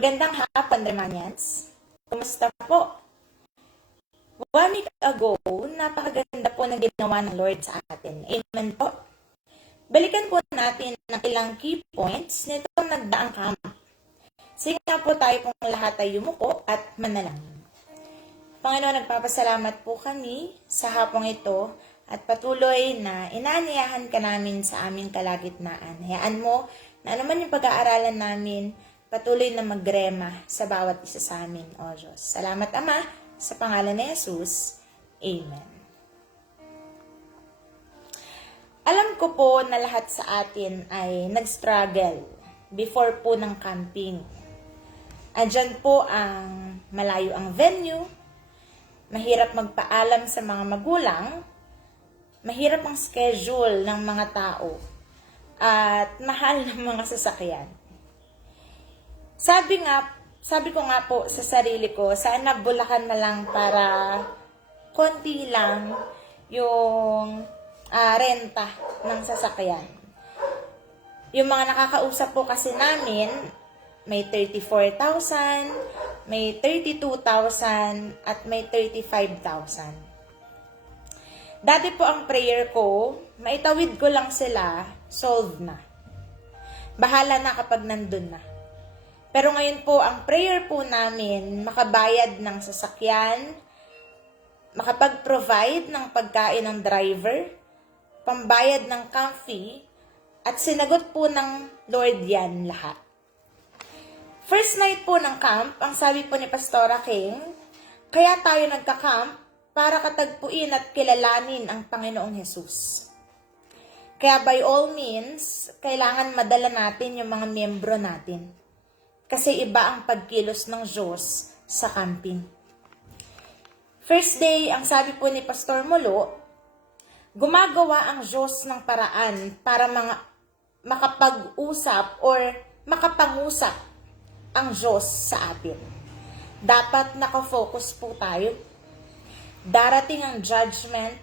Magandang hapon, Remanians. Kumusta po? 1 week ago, napakaganda po ng ginawa ng Lord sa atin. Amen po. Balikan po natin ng ilang key points nitong nagdaang camp. Sige nga po tayo pong lahat ay yumuko at manalangin. Panginoon, nagpapasalamat po kami sa hapong ito at patuloy na inaaniyahan ka namin sa aming kalagitnaan. Hayaan mo na naman yung pag-aaralan namin patuloy na magrema sa bawat isa sa amin, O Diyos. Salamat, Ama, sa pangalan ni Jesus. Amen. Alam ko po na lahat sa atin ay nag-struggle before po ng camping. Andyan po ang malayo ang venue, mahirap magpaalam sa mga magulang, mahirap ang schedule ng mga tao, at mahal ng mga sasakyan. Sabi ko nga po sa sarili ko, sana Bulacan na lang para konti lang yung renta ng sasakyan. Yung mga nakakausap po kasi namin, may 34,000, may 32,000, at may 35,000. Dati po ang prayer ko, maitawid ko lang sila, solve na. Bahala na kapag nandun na. Pero ngayon po, ang prayer po namin, makabayad ng sasakyan, makapag-provide ng pagkain ng driver, pambayad ng camp fee, at sinagot po ng Lord yan lahat. First night po ng camp, ang sabi po ni Pastora King, kaya tayo nagka-camp para katagpuin at kilalanin ang Panginoong Jesus. Kaya by all means, kailangan madala natin yung mga miyembro natin. Kasi iba ang pagkilos ng Diyos sa camping. First day, ang sabi po ni Pastor Molo, gumagawa ang Diyos ng paraan para makapag-usap or makapangusap ang Diyos sa atin. Dapat nakafocus po tayo. Darating ang judgment,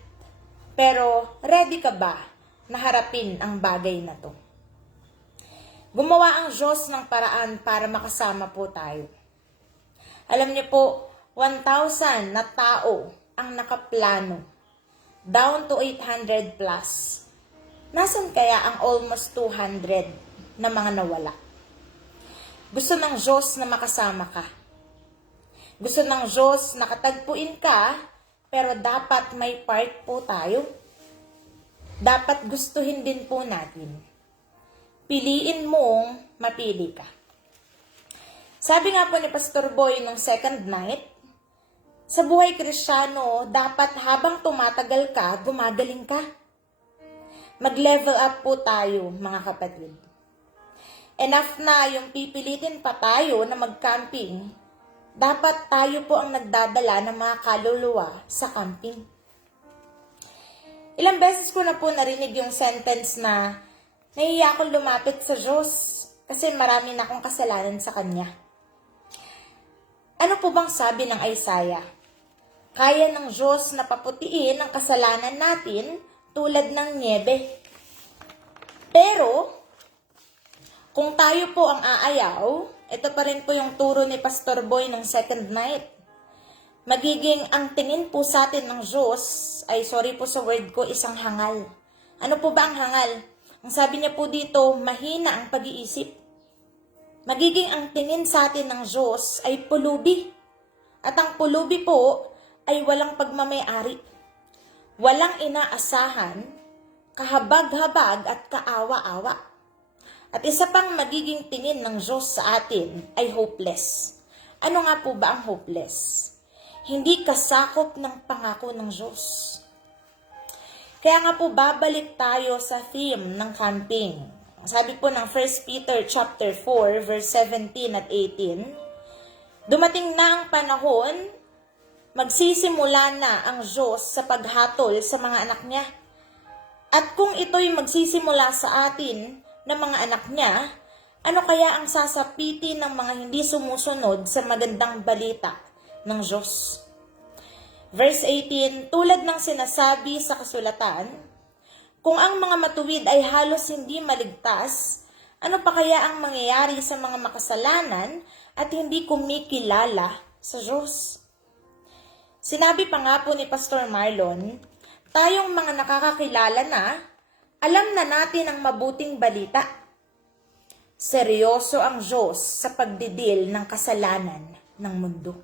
pero ready ka ba na harapin ang bagay na to? Gumawa ang Diyos ng paraan para makasama po tayo. Alam niyo po, 1,000 na tao ang nakaplano, down to 800 plus. Nasaan kaya ang almost 200 na mga nawala? Gusto ng Diyos na makasama ka. Gusto ng Diyos na katagpuin ka, pero dapat may part po tayo. Dapat gustuhin din po natin. Piliin mong mapili ka. Sabi nga po ni Pastor Boy ng second night, sa buhay Kristiyano, dapat habang tumatagal ka, gumagaling ka. Mag-level up po tayo, mga kapatid. Enough na yung pipilitin pa tayo na mag-camping, dapat tayo po ang nagdadala ng mga kaluluwa sa camping. Ilang beses ko na po narinig yung sentence na nahiya akong lumapit sa Diyos kasi marami na akong kasalanan sa Kanya. Ano po bang sabi ng Isaiah? Kaya ng Diyos na paputiin ang kasalanan natin tulad ng niebe. Pero, kung tayo po ang aayaw, ito pa rin po yung turo ni Pastor Boy ng second night. Magiging ang tingin po sa atin ng Diyos, ay sorry po sa word ko, isang hangal. Ano po ba ang hangal? Ang sabi niya po dito, mahina ang pag-iisip. Magiging ang tingin sa atin ng Diyos ay pulubi. At ang pulubi po ay walang pagmamay-ari. Walang inaasahan, kahabag-habag at kaawa-awa. At isa pang magiging tingin ng Diyos sa atin ay hopeless. Ano nga po ba ang hopeless? Hindi kasakop ng pangako ng Diyos. Kaya nga po babalik tayo sa theme ng camping. Sabi po ng 1 Peter chapter 4 verse 17 at 18, dumating na ang panahon, magsisimula na ang Diyos sa paghatol sa mga anak niya. At kung ito'y magsisimula sa atin ng mga anak niya, ano kaya ang sasapitin ng mga hindi sumusunod sa magandang balita ng Diyos? Verse 18, tulad ng sinasabi sa kasulatan, kung ang mga matuwid ay halos hindi maligtas, Ano pa kaya ang mangyayari sa mga makasalanan at hindi kumikilala sa Diyos? Sinabi pa nga po ni Pastor Marlon, tayong mga nakakakilala na, alam na natin ang mabuting balita. Seryoso ang Diyos sa pagdidil ng kasalanan ng mundo.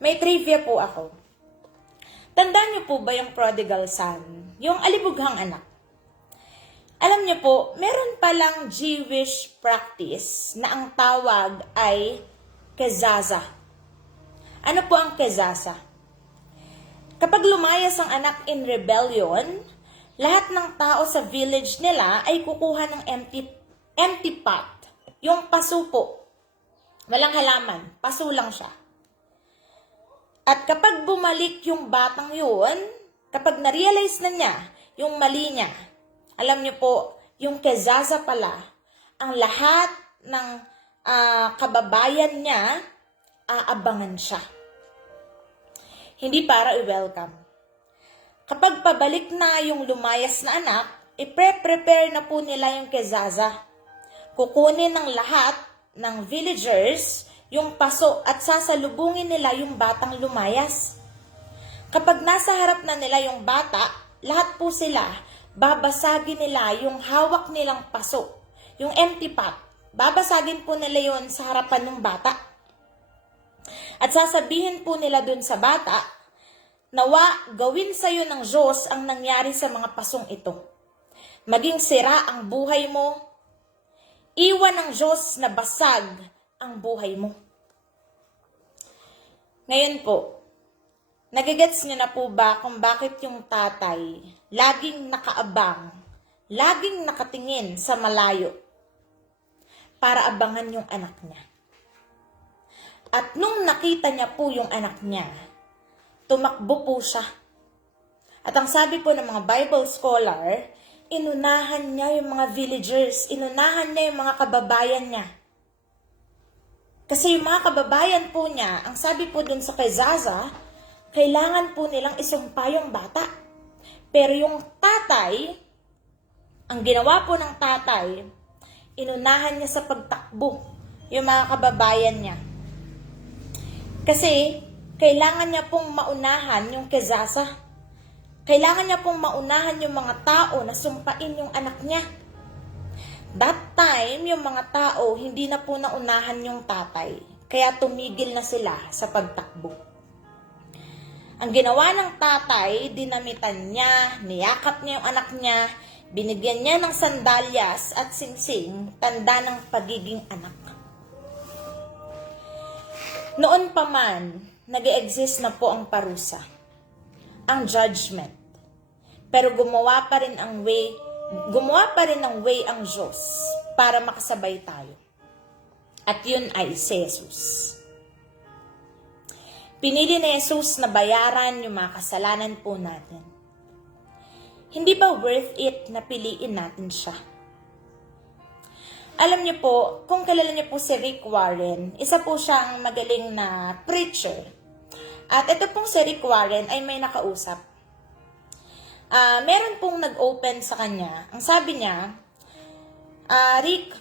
May trivia po ako. Tandaan niyo po ba yung prodigal son? Yung alibughang anak. Alam niyo po, meron palang Jewish practice na ang tawag ay kezaza. Ano po ang kezaza? Kapag lumayas ang anak in rebellion, lahat ng tao sa village nila ay kukuha ng empty pot. Yung paso po. Walang halaman. Paso lang siya. At kapag bumalik yung batang yun, kapag na-realize na niya yung mali niya, alam niyo po, yung kezaza pala, ang lahat ng kababayan niya, aabangan siya. Hindi para i-welcome. Kapag pabalik na yung lumayas na anak, i-prepare na po nila yung kezaza. Kukunin ng lahat ng villagers yung paso at sasalubungin nila yung batang lumayas. Kapag nasa harap na nila yung bata, lahat po sila, babasagin nila yung hawak nilang paso, yung empty pot. Babasagin po nila yun sa harapan ng bata. At sasabihin po nila dun sa bata, nawa gawin sa'yo ng Diyos ang nangyari sa mga pasong ito. Maging sira ang buhay mo, iwan ng Diyos na basag ang buhay mo. Ngayon po, nagigets niyo na po ba kung bakit yung tatay laging nakaabang, laging nakatingin sa malayo para abangan yung anak niya? At nung nakita niya po yung anak niya, tumakbo po siya. At ang sabi po ng mga Bible scholar, inunahan niya yung mga villagers, inunahan niya yung mga kababayan niya. Kasi yung mga kababayan po niya, ang sabi po dun sa kezaza, kailangan po nilang isumpa yung bata. Pero yung tatay, ang ginawa po ng tatay, inunahan niya sa pagtakbo yung mga kababayan niya. Kasi kailangan niya pong maunahan yung kezaza. Kailangan niya pong maunahan yung mga tao na sumpain yung anak niya. That time, yung mga tao, hindi na po naunahan yung tatay. Kaya tumigil na sila sa pagtakbo. Ang ginawa ng tatay, dinamitan niya, niyakap niya yung anak niya, binigyan niya ng sandalyas at singsing, tanda ng pagiging anak. Noon pa man, nag-e-exist na po ang parusa, ang judgment. Pero gumawa pa rin ng way ang Diyos para makasabay tayo. At yun ay si Jesus. Pinili ni Jesus na bayaran yung mga kasalanan po natin. Hindi ba worth it na piliin natin siya? Alam niyo po, kung kilala niyo po si Rick Warren, isa po siyang magaling na preacher. At ito pong si Rick Warren ay may nakausap. Meron pong nag-open sa kanya. Ang sabi niya, Rick,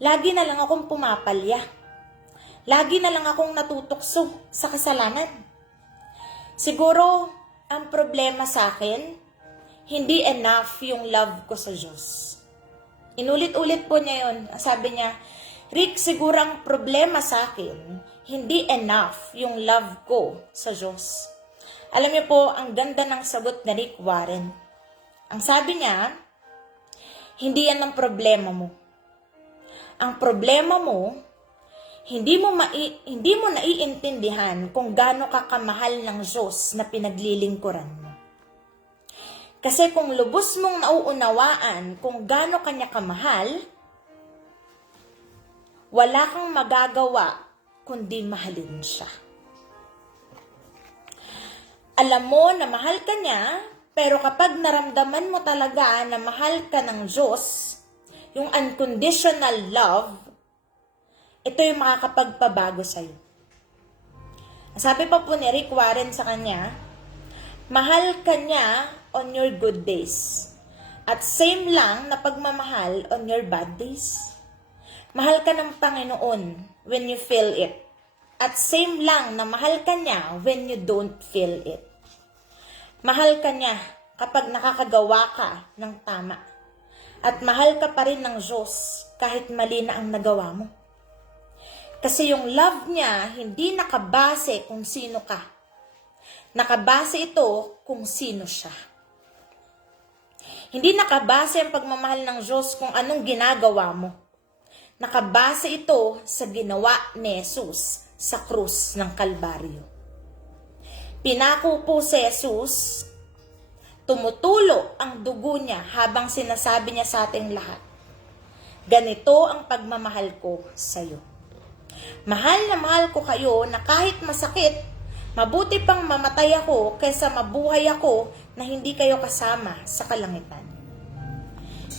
lagi na lang akong pumapalya. Lagi na lang akong natutukso sa kasalanan. Siguro, ang problema sa akin, hindi enough yung love ko sa Diyos. Inulit-ulit po niya yun. Sabi niya, Rick, siguro ang problema sa akin, hindi enough yung love ko sa Diyos. Alam niyo po, ang ganda ng sagot ni Rick Warren. Ang sabi niya, hindi yan ang problema mo. Ang problema mo, hindi mo naiintindihan kung gaano ka kamahal ng Diyos na pinaglilingkuran mo. Kasi kung lubos mong nauunawaan kung gaano kanya kamahal, wala kang magagawa kundi mahalin siya. Alam mo na mahal ka niya, pero kapag naramdaman mo talaga na mahal ka ng Diyos, yung unconditional love, ito yung makakapagpabago sa'yo. Sabi pa po ni Rick Warren sa kanya, mahal ka niya on your good days. At same lang na pagmamahal on your bad days. Mahal ka ng Panginoon when you feel it. At same lang na mahal ka niya when you don't feel it. Mahal ka niya kapag nakakagawa ka ng tama. At mahal ka pa rin ng Diyos kahit mali na ang nagawa mo. Kasi yung love niya hindi nakabase kung sino ka. Nakabase ito kung sino siya. Hindi nakabase ang pagmamahal ng Diyos kung anong ginagawa mo. Nakabase ito sa ginawa ni Jesus sa krus ng Kalbaryo. Pinako po si Jesus, tumutulo ang dugo niya habang sinasabi niya sa ating lahat, ganito ang pagmamahal ko sa iyo. Mahal na mahal ko kayo na kahit masakit, mabuti pang mamatay ako kaysa mabuhay ako na hindi kayo kasama sa kalangitan.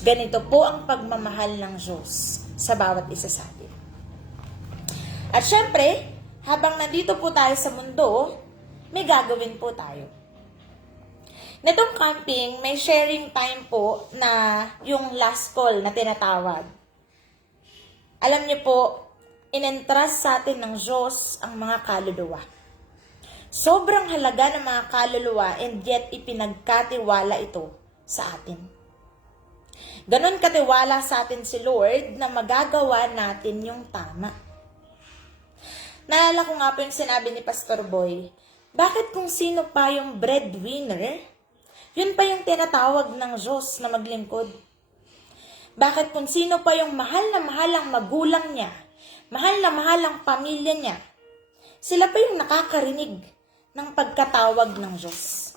Ganito po ang pagmamahal ng Diyos sa bawat isa sa atin. At syempre, habang nandito po tayo sa mundo, may gagawin po tayo. Nitong camping, may sharing time po na yung last call na tinatawag. Alam niyo po, in-entrust sa atin ng Diyos ang mga kaluluwa. Sobrang halaga ng mga kaluluwa and yet ipinagkatiwala ito sa atin. Ganon katiwala sa atin si Lord na magagawa natin yung tama. Naalala ko nga po yung sinabi ni Pastor Boy, bakit kung sino pa yung breadwinner, yun pa yung tinatawag ng Diyos na maglingkod? Bakit kung sino pa yung mahal ang magulang niya, mahal ang pamilya niya, sila pa yung nakakarinig ng pagkatawag ng Diyos.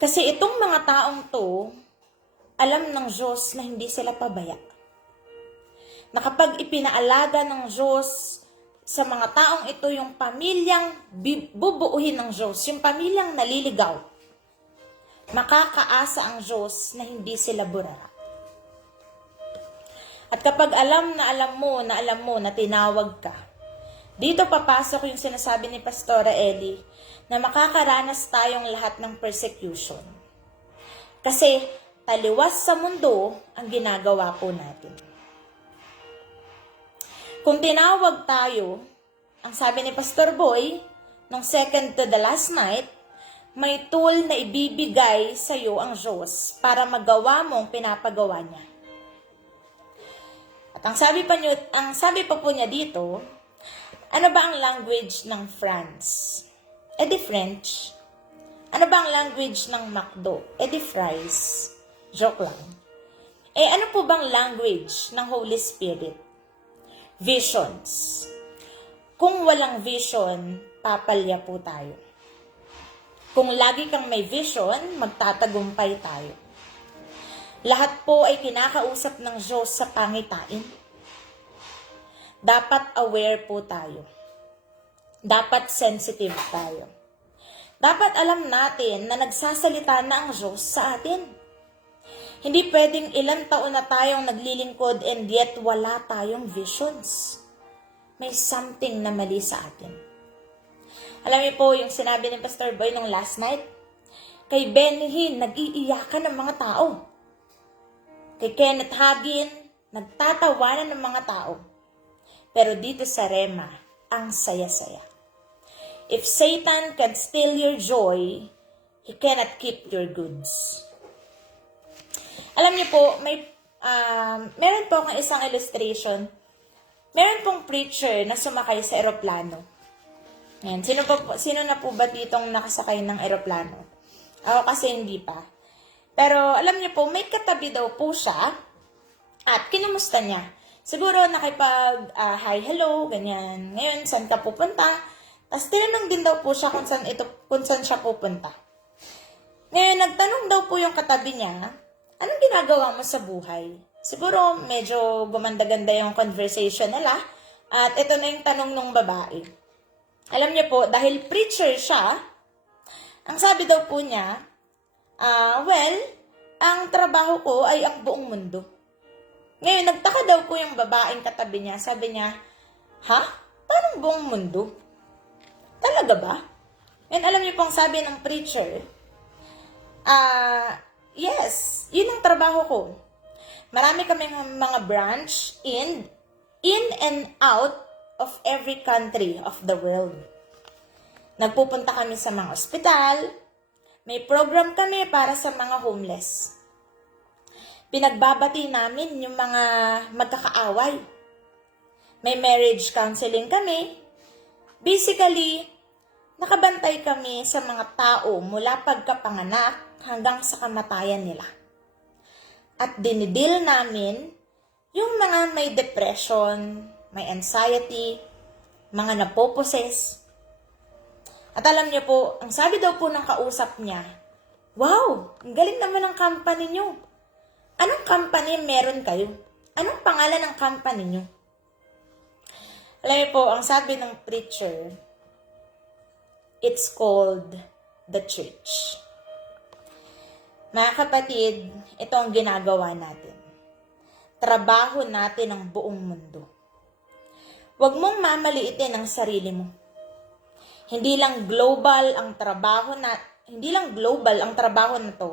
Kasi itong mga taong to, alam ng Diyos na hindi sila pabaya. Na kapag ipinaalaga ng Diyos sa mga taong ito yung pamilyang bubuuhin ng Diyos, yung pamilyang naliligaw, makakaasa ang Diyos na hindi sila burara. At kapag alam mo na tinawag ka, dito papasok yung sinasabi ni Pastora Ellie na makakaranas tayong lahat ng persecution. Kasi taliwas sa mundo ang ginagawa po natin. Kung tinawag tayo, ang sabi ni Pastor Boy, nung second to the last night, may tool na ibibigay sa iyo ang Diyos para magawa mo ang pinapagawa niya. At ang sabi pa po niya dito, ano ba ang language ng France? E di French. Ano ba ang language ng McDo? E di fries. Joke lang. Ano po bang language ng Holy Spirit? Visions. Kung walang vision, papalya po tayo. Kung lagi kang may vision, magtatagumpay tayo. Lahat po ay kinakausap ng Diyos sa pangitain. Dapat aware po tayo. Dapat sensitive tayo. Dapat alam natin na nagsasalita na ang Diyos sa atin. Hindi pwedeng ilang taon na tayong naglilingkod and yet wala tayong visions. May something na mali sa atin. Alam niyo po yung sinabi ni Pastor Boy nung last night? Kay Benny Hinn, nag-iiyakan ng mga tao. Kay Kenneth Hagin, nagtatawanan ng mga tao. Pero dito sa Rema, ang saya-saya. If Satan can steal your joy, he cannot keep your goods. Alam niyo po, meron po akong isang illustration. Meron pong preacher na sumakay sa eroplano. Yan. Sino na po ba ditong nakasakay ng eroplano? Ako kasi hindi pa. Pero alam niyo po, may katabi daw po siya at kinumusta niya. Siguro nakipag hi, hello, ganyan. Ngayon, saan ka pupunta? Tapos tinanong din daw po siya kung saan siya pupunta. Ngayon, nagtanong daw po yung katabi niya, anong ginagawa mo sa buhay? Siguro medyo gumanda-ganda yung conversation nila. At ito na yung tanong ng babae. Alam niyo po, dahil preacher siya, ang sabi daw po niya, well, ang trabaho ko ay ang buong mundo. Ngayon, nagtaka daw po yung babaeng katabi niya. Sabi niya, ha? Parang buong mundo? Talaga ba? And alam niyo pong sabi ng preacher, Yes, yun ang trabaho ko. Marami kaming mga branch in and out of every country of the world. Nagpupunta kami sa mga ospital, may program kami para sa mga homeless. Pinagbabati namin yung mga magkakaaway. May marriage counseling kami. Basically, nakabantay kami sa mga tao mula pagkapanganak hanggang sa kamatayan nila. At dinidil namin yung mga may depression, may anxiety, mga napoposes. At alam niyo po, ang sabi daw po ng kausap niya, "Wow, ang galing naman ng company niyo. Anong company meron kayo? Anong pangalan ng company niyo?" Alam niyo po, ang sabi ng preacher, it's called the church. Mga kapatid, ito ang ginagawa natin. Trabaho natin ang buong mundo. Huwag mong mamaliitin ang sarili mo. Hindi lang global ang trabaho na to,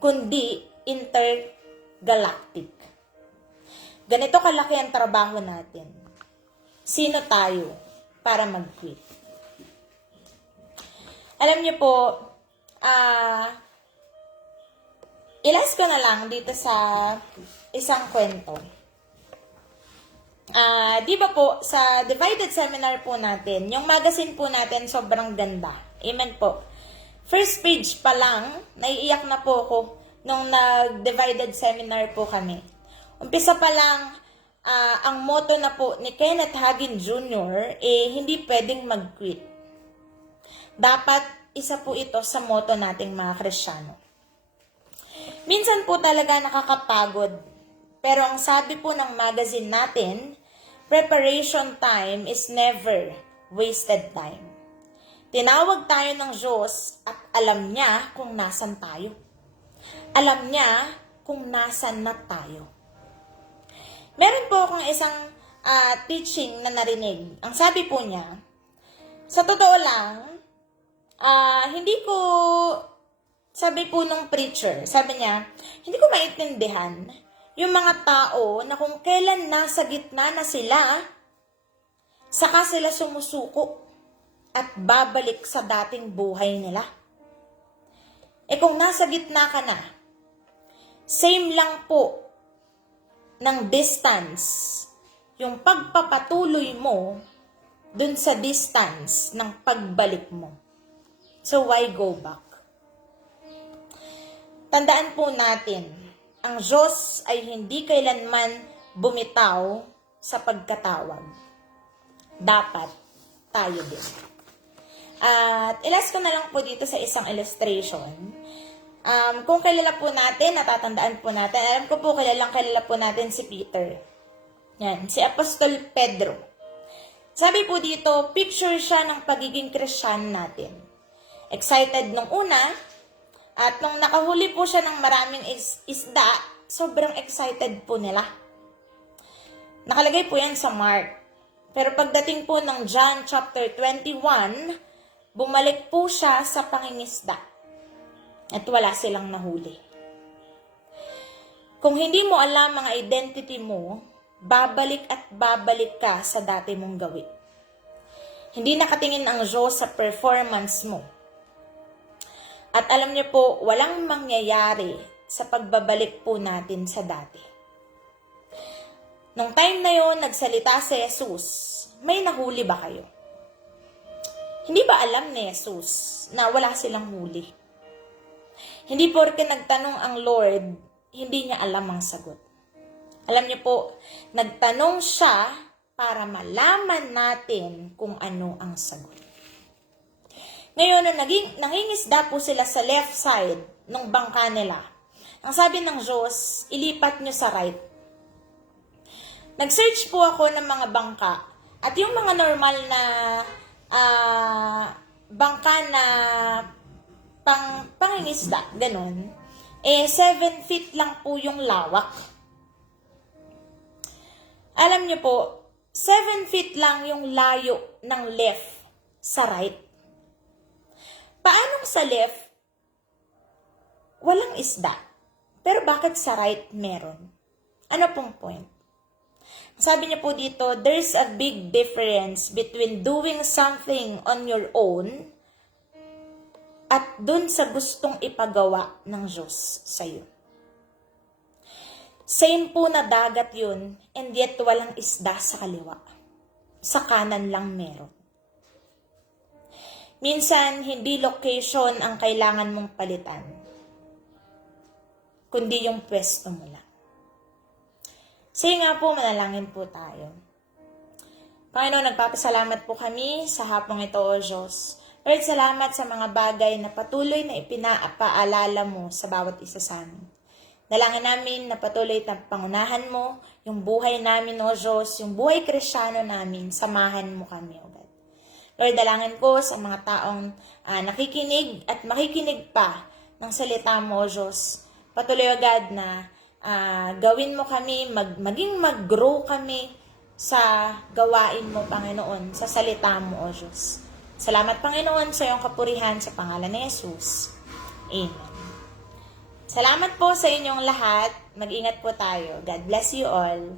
kundi intergalactic. Ganito kalaki ang trabaho natin. Sino tayo para mag-quit? Alam niyo po, ilas ko na lang dito sa isang kwento. Di ba po, sa Divided Seminar po natin, yung magazine po natin sobrang ganda. Amen po. First page pa lang, naiiyak na po ako nung nag-Divided Seminar po kami. Umpisa pa lang, ang motto na po ni Kenneth Hagin Jr., hindi pwedeng mag-quit. Dapat isa po ito sa motto nating mga Kristiyano. Minsan po talaga nakakapagod, pero ang sabi po ng magazine natin, preparation time is never wasted time. Tinawag tayo ng Diyos at alam niya kung nasan tayo. Alam niya kung nasan na tayo. Meron po akong isang teaching na narinig. Ang sabi po niya, sa totoo lang, sabi po nung preacher, sabi niya, hindi ko maintindihan yung mga tao na kung kailan nasa gitna na sila, saka sila sumusuko at babalik sa dating buhay nila. Kung nasa gitna ka na, same lang po ng distance, yung pagpapatuloy mo dun sa distance ng pagbalik mo. So why go back? Tandaan po natin, ang Diyos ay hindi kailanman bumitaw sa pagkatawag. Dapat tayo din. At ilas ko na lang po dito sa isang illustration. Kung kilala po natin, natatandaan po natin, alam ko po kilala po natin si Peter. Yan, si Apostol Pedro. Sabi po dito, picture siya ng pagiging Christian natin. Excited nung una, at nung nakahuli po siya ng maraming isda, sobrang excited po nila. Nakalagay po yan sa Mark. Pero pagdating po ng John chapter 21, bumalik po siya sa pangingisda. At wala silang nahuli. Kung hindi mo alam ang identity mo, babalik at babalik ka sa dati mong gawin. Hindi nakatingin ang Diyos sa performance mo. At alam niyo po, walang mangyayari sa pagbabalik po natin sa dati. Nung time na yon, nagsalita si Jesus, may nahuli ba kayo? Hindi ba alam ni Jesus na wala silang huli? Hindi porke nagtanong ang Lord, hindi niya alam ang sagot. Alam niyo po, nagtanong siya para malaman natin kung ano ang sagot. Ngayon, nangingisda po sila sa left side ng bangka nila. Ang sabi ng Diyos, ilipat nyo sa right. Nag-search po ako ng mga bangka. At yung mga normal na bangka na pangingisda, ganun, 7 feet lang po yung lawak. Alam nyo po, 7 feet lang yung layo ng left sa right. Paanong sa left, walang isda. Pero bakit sa right meron? Ano pong point? Sabi niya po dito, there's a big difference between doing something on your own at dun sa gustong ipagawa ng Diyos sa'yo. Same po na dagat yun, and yet walang isda sa kaliwa. Sa kanan lang meron. Minsan, hindi location ang kailangan mong palitan, kundi yung pwesto mo lang. Sige nga po, manalangin po tayo. Panginoon, nagpapasalamat po kami sa hapong ito, O Diyos. Lord, salamat sa mga bagay na patuloy na ipinapaalala mo sa bawat isa sa amin. Dalangin namin na patuloy na pangunahan mo yung buhay namin, O Diyos, yung buhay Kristyano namin, samahan mo kami, O God. Lord, dalangin ko sa mga taong nakikinig at makikinig pa ng salita mo, O Diyos. Patuloy, O God, na gawin mo kami, maging mag-grow kami sa gawain mo, Panginoon, sa salita mo, O Diyos. Salamat, Panginoon, sa iyong kapurihan sa pangalan ni Jesus. Amen. Salamat po sa inyong lahat. Mag-ingat po tayo. God bless you all.